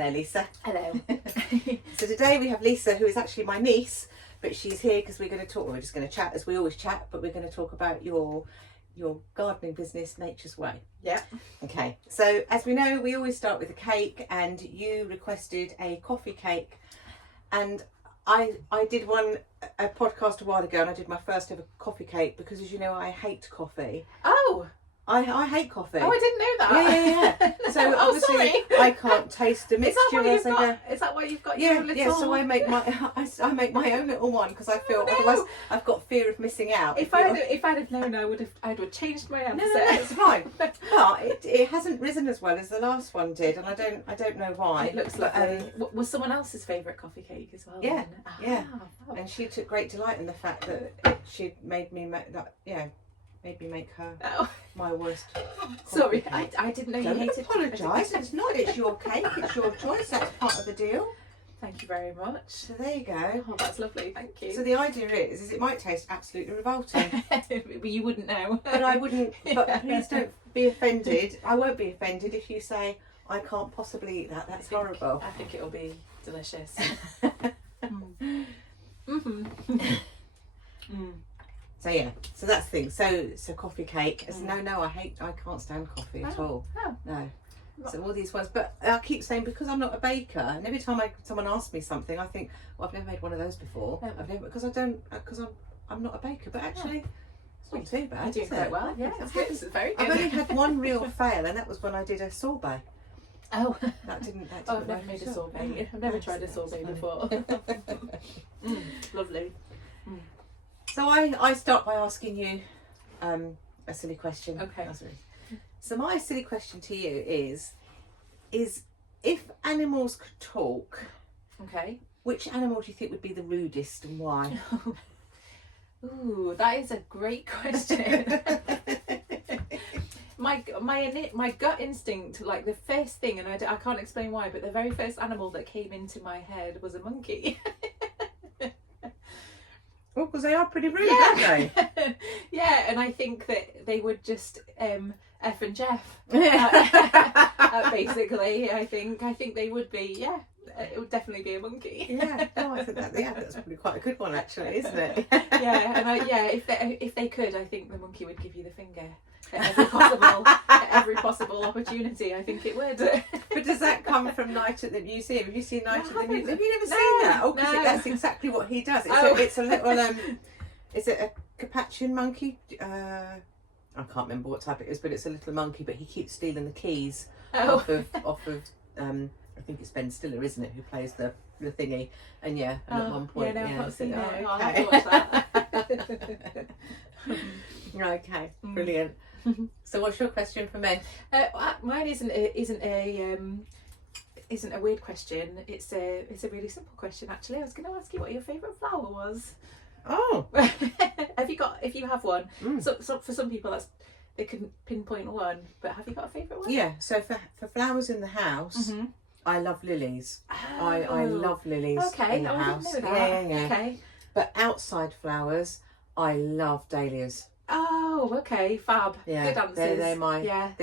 Hello, Lisa. Hello. So today we have Lisa, who is actually my niece, but she's here because we're going to talk. We're just going to chat as we always chat, but we're going to talk about your gardening business, Nature's Way. Yeah. Okay. So as we know, we always start with a cake, and you requested a coffee cake, and I did a podcast a while ago, and I did my first ever coffee cake because, as you know, I hate coffee. Oh. I hate coffee. Oh, I didn't know that. Yeah. So obviously sorry. I can't taste the mixture as I go. Is that why you've got your little... Yeah, so I make my own little one because I feel otherwise I've got fear of missing out. If I'd have known, I would have changed my answer. No, it's fine. But it hasn't risen as well as the last one did, and I don't know why. It looks lovely. Was someone else's favourite coffee cake as well? Yeah, then? yeah. Oh. And she took great delight in the fact that she made me make that. Yeah. Made me make her my worst. Sorry, I didn't know you hated. Don't apologise. It's not. It's your cake. It's your choice. That's part of the deal. Thank you very much. So there you go. Oh, that's lovely. Thank you. So the idea is it might taste absolutely revolting. But you wouldn't know. But I wouldn't. But please don't be offended. I won't be offended if you say I can't possibly eat that. That's horrible. I think it'll be delicious. So yeah, so that's the thing. So coffee cake. No, I can't stand coffee at all. Oh. No. So all these ones, but I keep saying because I'm not a baker, and every time someone asks me something, I think, well, I've never made one of those before. No. I've never because I'm not a baker. But actually, it's not too bad. You're doing quite well. Yeah, it's good. It's very good. I've only had one real fail, and that was when I did a sorbet. Oh, that didn't. I've never made a sorbet. I've never tried a sorbet before. Lovely. So I start by asking you a silly question. Okay. So my silly question to you is if animals could talk, okay, which animal do you think would be the rudest and why? Ooh, that is a great question. My gut instinct, like the first thing, and I can't explain why, but the very first animal that came into my head was a monkey. Well, because they are pretty rude, aren't they? Yeah, and I think that they would just F and Jeff. Basically, I think they would be. Yeah, it would definitely be a monkey. Yeah, no, I think that's probably quite a good one, actually, isn't it? Yeah, and if they could, I think the monkey would give you the finger at every possible opportunity. I think it would. But does that come from Night at the Museum? Have you seen Night at the Museum? Have you never seen that? Oh, because that's exactly what he does. It's a little is it a Carpathian monkey? I can't remember what type it is, but it's a little monkey. But he keeps stealing the keys off of I think it's Ben Stiller, isn't it, who plays the thingy? And at one point, I've not seen it. Okay. I'll have to watch that. Okay, brilliant. So, what's your question for me? Mine isn't a weird question. It's a really simple question, actually. I was going to ask you what your favourite flower was. Oh, if you have one. So for some people they can pinpoint one, but have you got a favourite one? Yeah. So for flowers in the house, I love lilies. Oh. I love lilies. Okay. In the house. I didn't know that. Yeah. Okay. But outside flowers, I love dahlias. Oh, okay, fab. Yeah, good answers. They're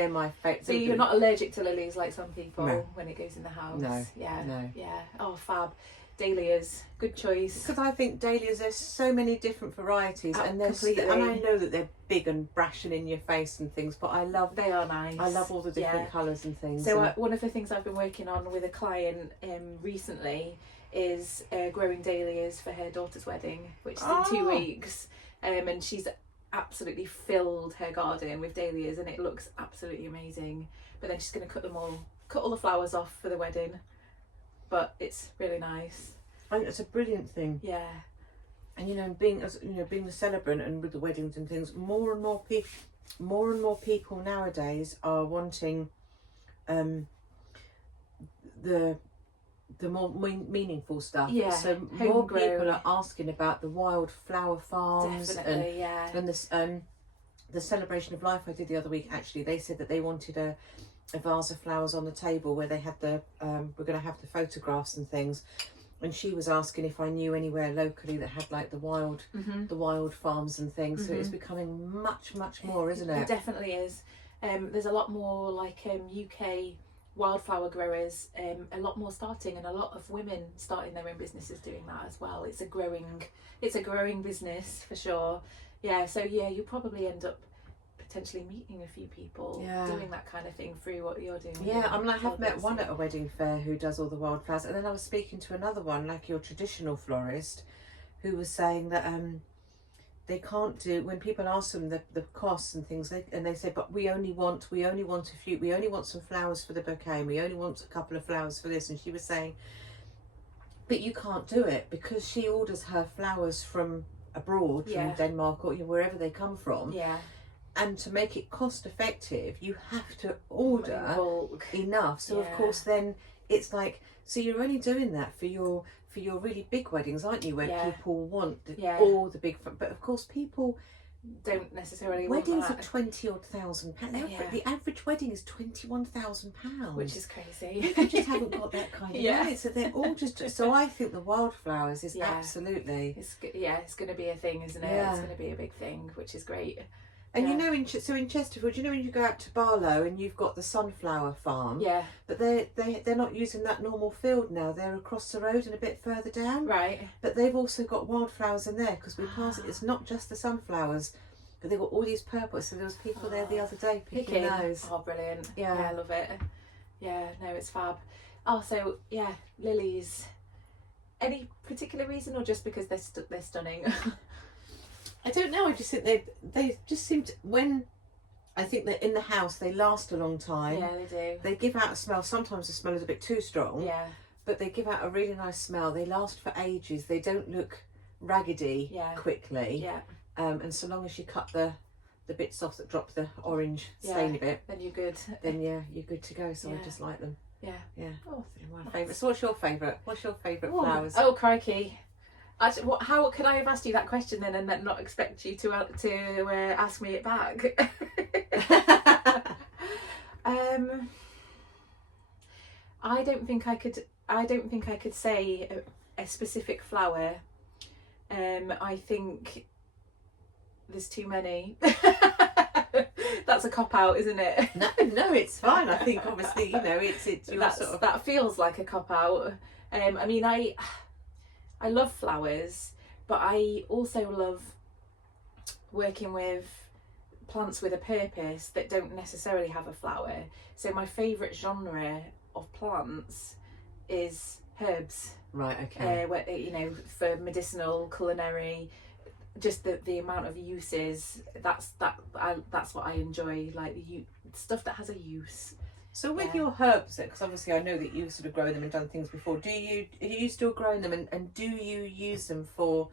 my favourite. So you're not allergic to lilies like some people when it goes in the house? No. Yeah. Oh, fab. Dahlias, good choice. Because I think dahlias, there's so many different varieties, and completely. And I know that they're big and brash and in your face and things, but they are nice. I love all the different colours and things. So one of the things I've been working on with a client recently is growing dahlias for her daughter's wedding, which is in 2 weeks, and she's absolutely filled her garden with dahlias, and it looks absolutely amazing. But then she's going to cut all the flowers off for the wedding. But it's really nice. I think it's a brilliant thing. Yeah. And being the celebrant and with the weddings and things, more and more people nowadays are wanting the more meaningful stuff. Yeah. So more people are asking about the wild flower farms. Definitely, and the celebration of life I did the other week. Actually, they said that they wanted a vase of flowers on the table where they had we're going to have the photographs and things, and she was asking if I knew anywhere locally that had like the wild farms and things. So it's becoming much more, isn't it? It definitely is. There's a lot more like UK wildflower growers, a lot more starting, and a lot of women starting their own businesses doing that as well. It's a growing business for sure. Yeah, so yeah, you probably end up potentially meeting a few people doing that kind of thing through what you're doing. Yeah, I mean, I have met one at a wedding fair who does all the wildflowers, and then I was speaking to another one, like your traditional florist, who was saying that they can't do, when people ask them the costs and things, they say, but we only want a few, we only want some flowers for the bouquet, and we only want a couple of flowers for this. And she was saying, but you can't do it because she orders her flowers from abroad, from Denmark or wherever they come from. Yeah. And to make it cost effective, you have to order enough. So of course then it's like, so you're only doing that for your really big weddings, aren't you? Where people want all the big, but of course people don't necessarily weddings want that. are 20,000 pounds. The average wedding is £21,000, which is crazy. People just haven't got that kind of money, so they're all just. So I think the wildflowers is absolutely. It's going to be a thing, isn't it? It's going to be a big thing, which is great. And you know, in Chesterfield, you know when you go out to Barlow and you've got the sunflower farm. Yeah. But they're not using that normal field now. They're across the road and a bit further down. Right. But they've also got wildflowers in there because we pass it. It's not just the sunflowers, but they've got all these purple. So there was people there the other day picking those. Oh, brilliant! Yeah, I love it. Yeah, no, it's fab. Oh, so yeah, lilies. Any particular reason, or just because they're stunning? I don't know. I just think they just seem to, when I think that in the house they last a long time. Yeah, they do. They give out a smell. Sometimes the smell is a bit too strong. Yeah. But they give out a really nice smell. They last for ages. They don't look raggedy quickly. Yeah. And so long as you cut the bits off that drop the orange stainy bit, then you're good. Then you're good to go. So I just like them. Yeah. Yeah. Oh, they're my favourite. So what's your favourite? What's your favourite flowers? Oh, crikey. Actually, how could I have asked you that question then and then not expect you to ask me it back? I don't think I could say a specific flower. I think there's too many. That's a cop out, isn't it? No, it's fine. I think obviously it's your sort of, that feels like a cop out. I mean, I love flowers, but I also love working with plants with a purpose that don't necessarily have a flower. So my favourite genre of plants is herbs. Right, okay. Where, for medicinal, culinary, just the amount of uses. That's what I enjoy. Like stuff that has a use. So with your herbs, because obviously I know that you've sort of grown them and done things before, are you still growing them and do you use them for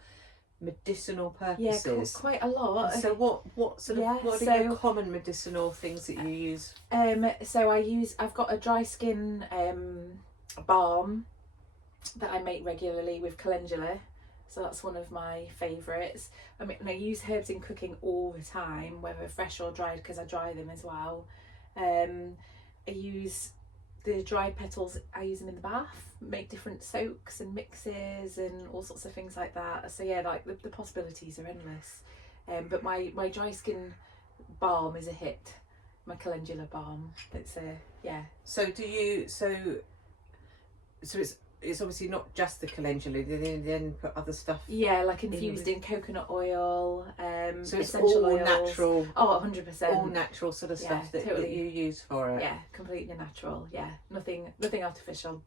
medicinal purposes? Yeah, quite a lot. So what are your common medicinal things that you use? So I've got a dry skin balm that I make regularly with calendula. So that's one of my favourites. I mean, I use herbs in cooking all the time, whether fresh or dried, because I dry them as well. I use the dried petals, I use them in the bath, make different soaks and mixes and all sorts of things like that. So yeah, like the possibilities are endless. But my dry skin balm is a hit. My calendula balm. It's So it's obviously not just the calendula, they then put other stuff. Yeah, like infused in coconut oil, so it's essential all oils. natural. Oh, 100%. All natural sort of stuff that you use for it. Yeah, completely natural. Yeah, nothing artificial.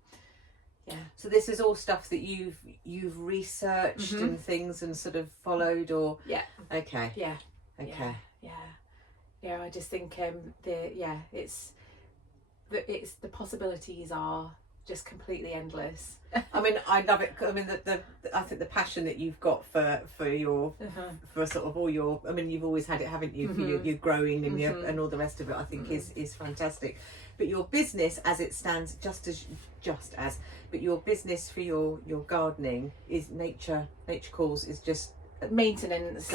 Yeah. So this is all stuff that you've researched and things and sort of followed, or okay. Yeah. Okay. Yeah. I just think it's the possibilities are just completely endless. I mean, I love it. I mean, I think the passion that you've got for your for sort of all your. I mean, you've always had it, haven't you? For your growing and and all the rest of it. I think is fantastic. But your business, as it stands, but your business for your gardening is nature calls is just maintenance.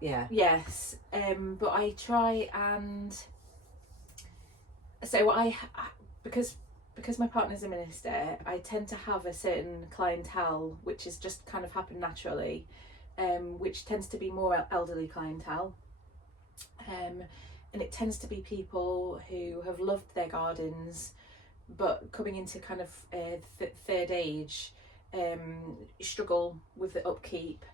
Yeah. Yes. But I try and so because my partner's a minister, I tend to have a certain clientele which has just kind of happened naturally, which tends to be more elderly clientele. And it tends to be people who have loved their gardens, but coming into kind of third age, struggle with the upkeep,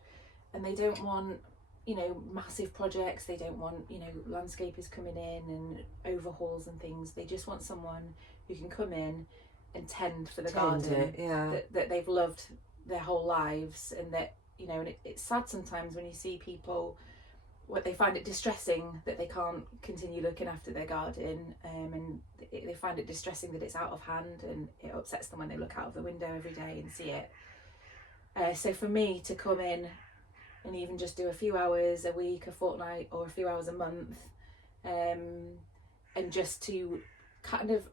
and they don't want, you know, massive projects. They don't want, you know, landscapers coming in and overhauls and things. They just want someone who can come in and tend for the garden that they've loved their whole lives, and that, you know, and it's sad sometimes when you see people, what they find it distressing that they can't continue looking after their garden, and they find it distressing that it's out of hand, and it upsets them when they look out of the window every day and see it. So for me to come in and even just do a few hours a week, a fortnight, or a few hours a month, and just to kind of,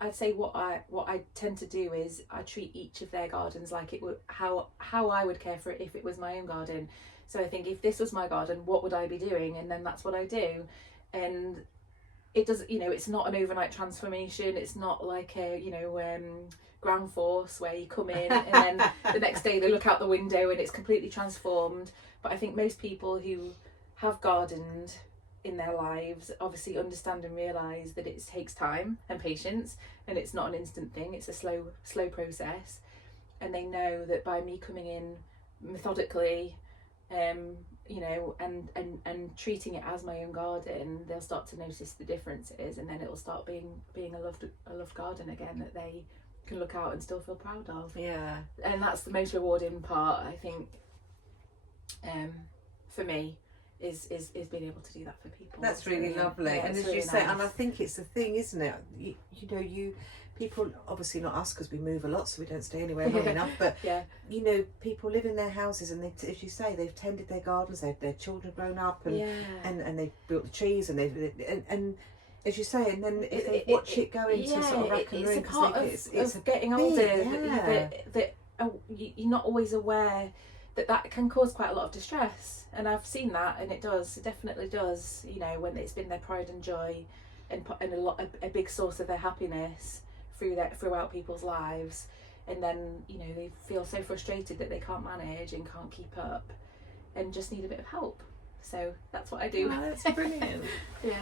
I'd say what I tend to do is I treat each of their gardens like it would, how I would care for it if it was my own garden. So I think, if this was my garden, what would I be doing? And then that's what I do. And it does, you know, it's not an overnight transformation. It's not like a, you know, ground force where you come in and then the next day they look out the window and it's completely transformed. But I think most people who have gardened in their lives obviously understand and realise that it takes time and patience, and it's not an instant thing. It's a slow process. And they know that by me coming in methodically, you know, and treating it as my own garden, they'll start to notice the differences, and then it'll start being a loved garden again that they can look out and still feel proud of. Yeah. And that's the most rewarding part, I think, for me, is being able to do that for people. That's really lovely. Yeah, and as really you say, nice. and I think it's the thing, isn't it? You know, people, obviously not us because we move a lot, so we don't stay anywhere long enough, but yeah, you know, people live in their houses, and they, as you say, they've tended their gardens, their children grown up, and and they've built the trees, and and as you say, and then if they watch it go into sort of rack and ruin, it's a part of getting older, that you're not always aware that can cause quite a lot of distress. And I've seen that, and it definitely does, you know, when it's been their pride and joy and a big source of their happiness throughout people's lives, and then, you know, they feel so frustrated that they can't manage and can't keep up and just need a bit of help. So that's what I do. Oh, that's brilliant. Yeah.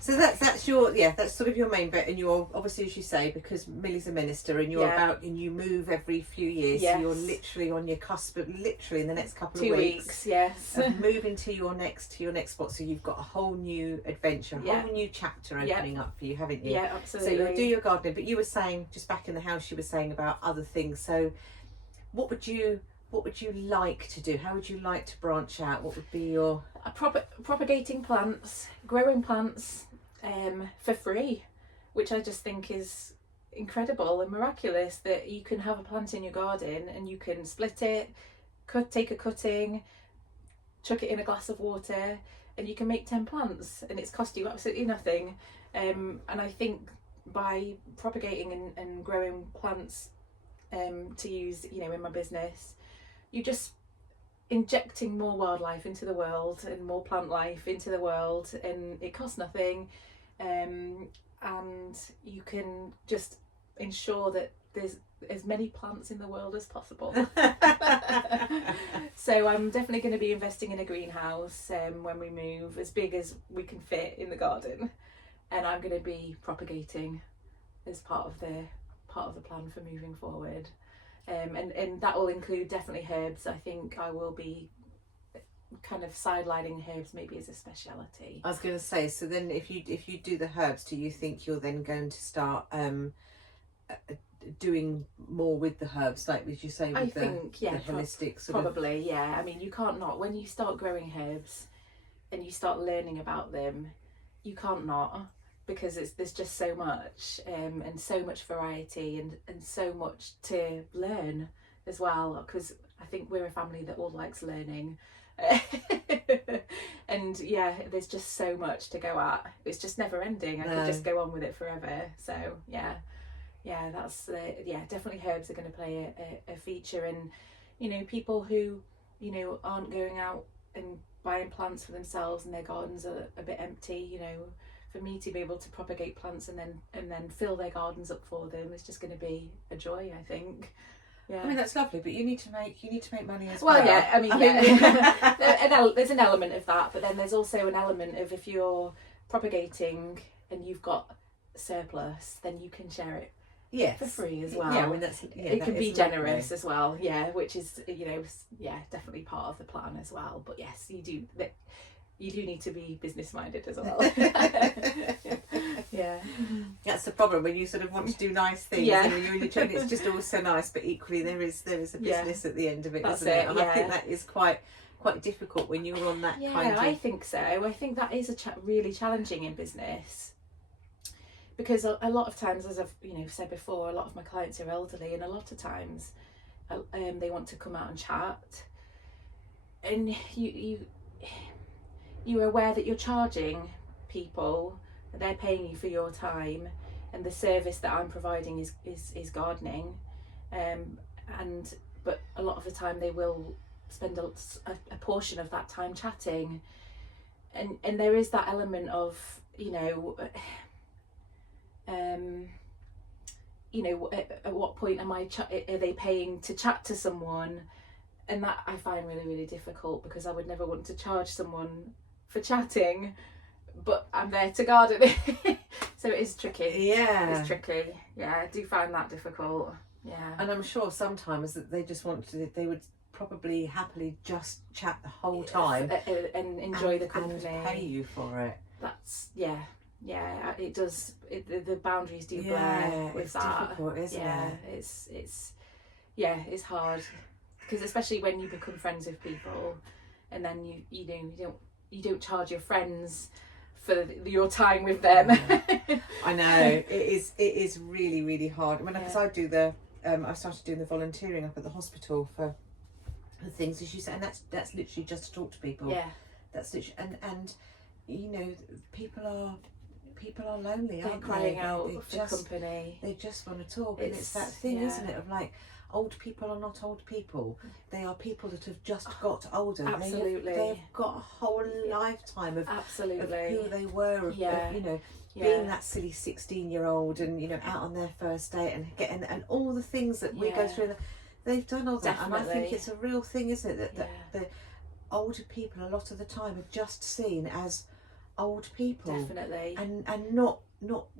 So that's your, that's sort of your main bit, and you're obviously, as you say, because Millie's a minister, and you're and you move every few years, so you're literally on your cusp of, literally in the next couple of weeks, yes, of moving to your next spot. So you've got a whole new adventure, a whole new chapter opening up for you, haven't you? Yeah, absolutely. So you'll do your gardening, but you were saying just back in the house, you were saying about other things. So what would you like to do? How would you like to branch out? What would be your propagating plants, growing plants for free, which I just think is incredible and miraculous, that you can have a plant in your garden and you can split it, take a cutting, chuck it in a glass of water, and you can make 10 plants, and it's cost you absolutely nothing. And I think by propagating and growing plants to use, you know, in my business, you're just injecting more wildlife into the world and more plant life into the world, and it costs nothing, and you can just ensure that there's as many plants in the world as possible. So I'm definitely going to be investing in a greenhouse when we move, as big as we can fit in the garden, and I'm going to be propagating as part of the plan for moving forward. And that will include definitely herbs. I think I will be kind of sidelining herbs maybe as a speciality. I was going to say, so then if you do the herbs, do you think you're then going to start doing more with the herbs, like would you say with the holistic sort probably of... yeah. I mean, you can't not, when you start growing herbs and you start learning about them, you can't not, because there's just so much and so much variety and so much to learn as well, because I think we're a family that all likes learning. And there's just so much to go at. It's just never ending. I could just go on with it forever. So that's definitely herbs are going to play a feature. And, you know, people who, you know, aren't going out and buying plants for themselves and their gardens are a bit empty, you know, for me to be able to propagate plants and then fill their gardens up for them, it's just going to be a joy, I think. Yeah. I mean, that's lovely, but you need to make money as well. Well, yeah, I mean, there's an element of that, but then there's also an element of, if you're propagating and you've got surplus, then you can share it Yes. for free as well. Yeah, I mean it can be generous as well. Yeah, which is definitely part of the plan as well. But yes, you do need to be business minded as well. Yeah, that's the problem when you sort of want to do nice things. Yeah. And you're in your it's just all so nice, but equally there is a business at the end of it, That's isn't it? it, And I think that is quite difficult when you're on that kind of... I think so. I think that is really challenging in business, because a lot of times, as I've said before, a lot of my clients are elderly, and a lot of times they want to come out and chat, and you're aware that you're charging people, they're paying you for your time, and the service that I'm providing is gardening, but a lot of the time they will spend a portion of that time chatting, and there is that element of at what point are they paying to chat to someone, and that I find really, really difficult, because I would never want to charge someone for chatting, but I'm there to garden. So it is tricky. Yeah, it's tricky. Yeah, I do find that difficult. Yeah, and I'm sure sometimes that they just they would probably happily just chat the whole time and enjoy the company and pay you for it. That's it does. The boundaries do blur with it's that. difficult, isn't it? It's hard, because especially when you become friends with people, and then you don't charge your friends for your time with them. I know it is really, really hard. I mean, because I do I started doing the volunteering up at the hospital for things, as you say, and that's literally just to talk to people. Yeah, that's literally, and people are lonely. They're aren't crying they? out They for company. They just want to talk, and it's that thing, isn't it, of like, old people are not old people. They are people that have just got older. Absolutely. They've got a whole lifetime of Absolutely. who they were, of being that silly 16-year-old, and out on their first date and getting and all the things that we go through. They've done all that. Definitely. And I think it's a real thing, isn't it, that the older people a lot of the time are just seen as old people. Definitely. And not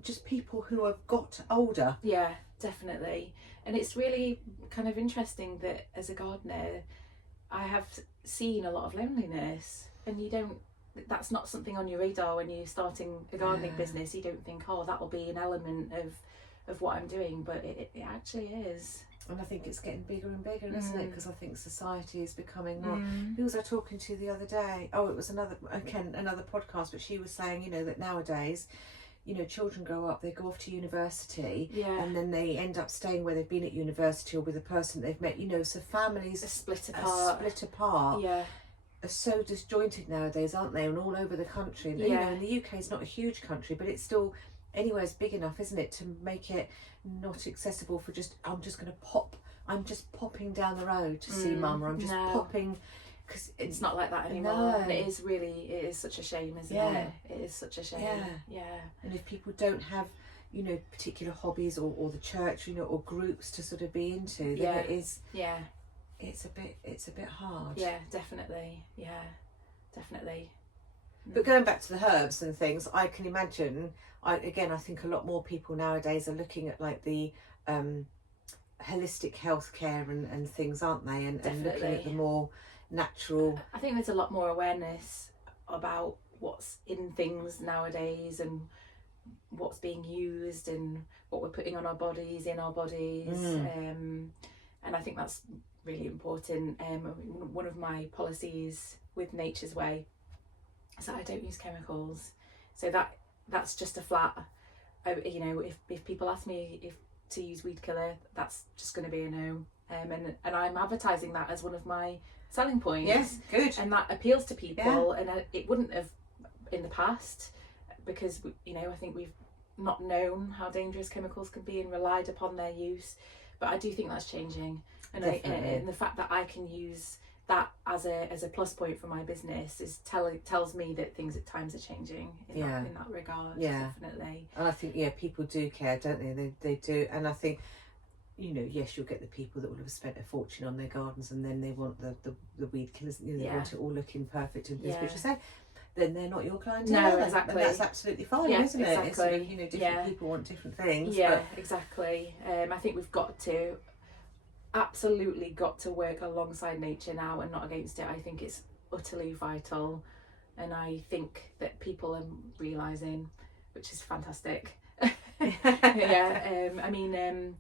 just people who have got older. Yeah, definitely. And it's really kind of interesting that as a gardener, I have seen a lot of loneliness, and that's not something on your radar when you're starting a gardening business. You don't think, that will be an element of what I'm doing, but it actually is. And I think it's getting bigger and bigger, isn't it? Because I think society is becoming more... Who was I talking to the other day? Oh, it was another podcast, but she was saying, that nowadays, children grow up, they go off to university, and then they end up staying where they've been at university or with a person they've met, so families are split apart. Yeah. Are so disjointed nowadays, aren't they? And all over the country. And, and the UK is not a huge country, but it's still... anywhere is big enough, isn't it, to make it not accessible for I'm just popping down the road to see mum, or I'm just popping, because it's not like that anymore. No. And it is such a shame, isn't it? It is such a shame. Yeah. And if people don't have particular hobbies or the church, or groups to sort of be into, then it is it's a bit hard. Yeah, definitely. But going back to the herbs and things, I can imagine, I think a lot more people nowadays are looking at like the holistic healthcare and things, aren't they? And looking at the more natural... I think there's a lot more awareness about what's in things nowadays, and what's being used, and what we're putting on our bodies, and I think that's really important. One of my policies with Nature's Way is that I don't use chemicals, so that's just a flat. If people ask me to use weed killer, that's just going to be a no. And I'm advertising that as one of my selling points. Yes, good. And that appeals to people, and it wouldn't have in the past, because I think we've not known how dangerous chemicals can be and relied upon their use. But I do think that's changing, and the fact that I can use that as a plus point for my business tells me that things at times are changing in that regard. Definitely. And I think people do care, don't they? They do. And I think yes, you'll get the people that will have spent a fortune on their gardens, and then they want the weed killers, they want it all looking perfect and this, but you say then they're not your clientele. No, And exactly. that's absolutely fine, Yeah, isn't it? exactly. It's sort of, you know, different people want different things. Yeah, but exactly. I think we've absolutely got to work alongside nature now and not against it. I think it's utterly vital, and I think that people are realising, which is fantastic. Yeah, I mean,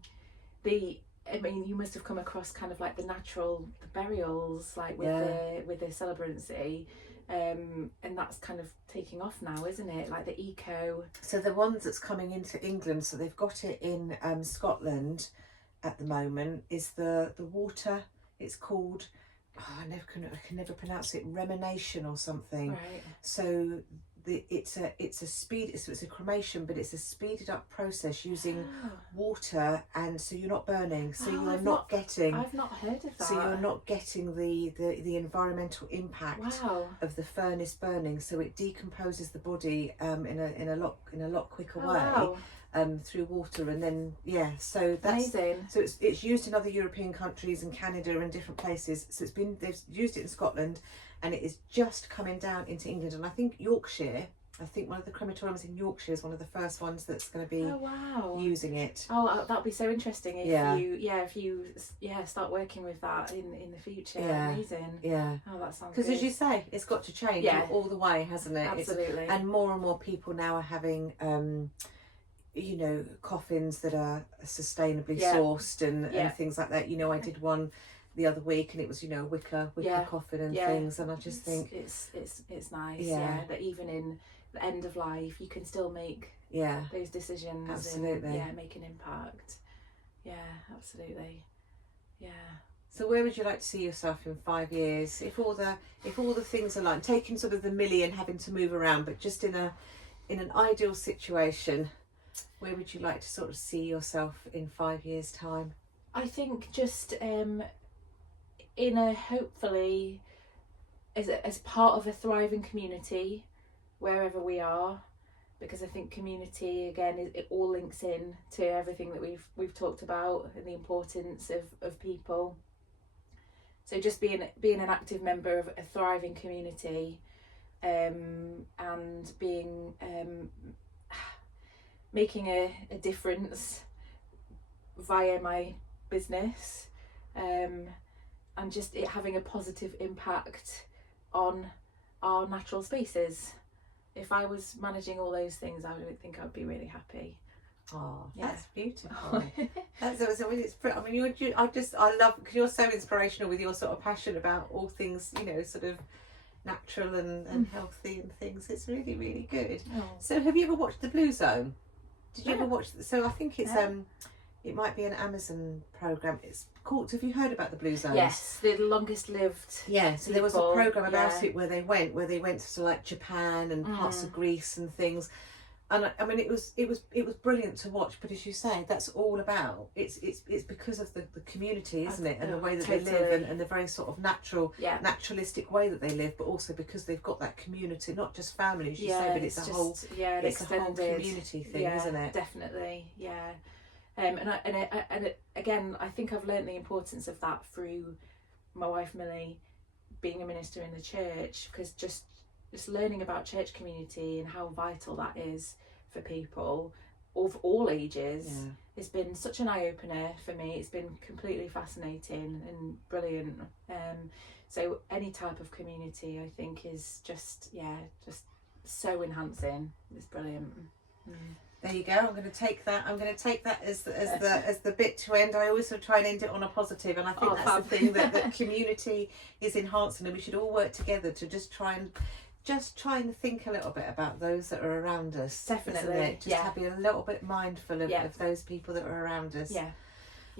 you must have come across kind of like the burials, like with the celebrancy, and that's kind of taking off now, isn't it? Like the eco. So the ones that's coming into England, so they've got it in Scotland at the moment, is the water. It's called, I can never pronounce it, remination or something. Right. So it's a cremation, but it's a speeded up process using water, and so you're not burning, so you're not getting. I've not heard of that. So you're not getting the environmental impact of the furnace burning. So it decomposes the body in a lot quicker way. Through water, and then so that's amazing. So it's used in other European countries and Canada and different places. So they've used it in Scotland, and it is just coming down into England. And I think Yorkshire, one of the crematoriums in Yorkshire is one of the first ones that's going to be using it. Oh, that'll be so interesting if you start working with that in the future. Amazing. Yeah. Oh, that sounds because good. as you say, it's got to change all the way, hasn't it? Absolutely. And more people now are having you know, coffins that are sustainably sourced and things like that. You know, I did one the other week, and it was, you know, a wicker coffin and things, and I just think it's nice that even in the end of life you can still make those decisions. Absolutely. And make an impact. Absolutely. So where would you like to see yourself in 5 years, if all the things are like taking sort of the million, having to move around, but just in an ideal situation, where would you like to sort of see yourself in 5 years' time? I think just in a, hopefully, as part of a thriving community, wherever we are, because I think community, again, it all links in to everything that we've talked about, and the importance of people. So just being an active member of a thriving community, and being making a difference via my business, and just it having a positive impact on our natural spaces. If I was managing all those things, I would think I'd be really happy. Oh, that's beautiful. It's pretty. I mean, I love, because you're so inspirational with your sort of passion about all things, you know, sort of natural and healthy and things. It's really, really good. Oh. So have you ever watched The Blue Zone? Did you ever watch? So I think it's it might be an Amazon program. It's called. Have you heard about the Blue Zones? Yes, the longest lived. Yeah, so there was a program about it where they went to sort of like Japan and parts of Greece and things. And I mean, it was brilliant to watch. But as you say, that's all about it's because of the community, isn't it? And the way that they live, and the very sort of naturalistic way that they live, but also because they've got that community, not just family, as you say, but it's a whole community thing, isn't it? Definitely, yeah. And again, I think I've learned the importance of that through my wife Millie being a minister in the church, because just learning about church community and how vital that is for people of all ages has been such an eye-opener for me. It's been completely fascinating and brilliant. So any type of community, I think, is just so enhancing. It's brilliant. There you go. I'm going to take that as the bit to end. I always sort of try and end it on a positive, and I think that's the thing that community is enhancing, and we should all work together to just try and think a little bit about those that are around us. Definitely. Just be a little bit mindful of those people that are around us. Yeah.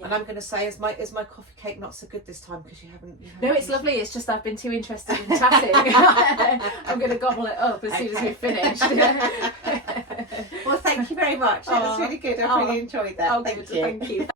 And I'm going to say, is my coffee cake not so good this time because you haven't? No, it's lovely. It's just I've been too interested in chatting. I'm going to gobble it up as soon as we've finished. Well, thank you very much. It was really good. I really enjoyed that. Thank you.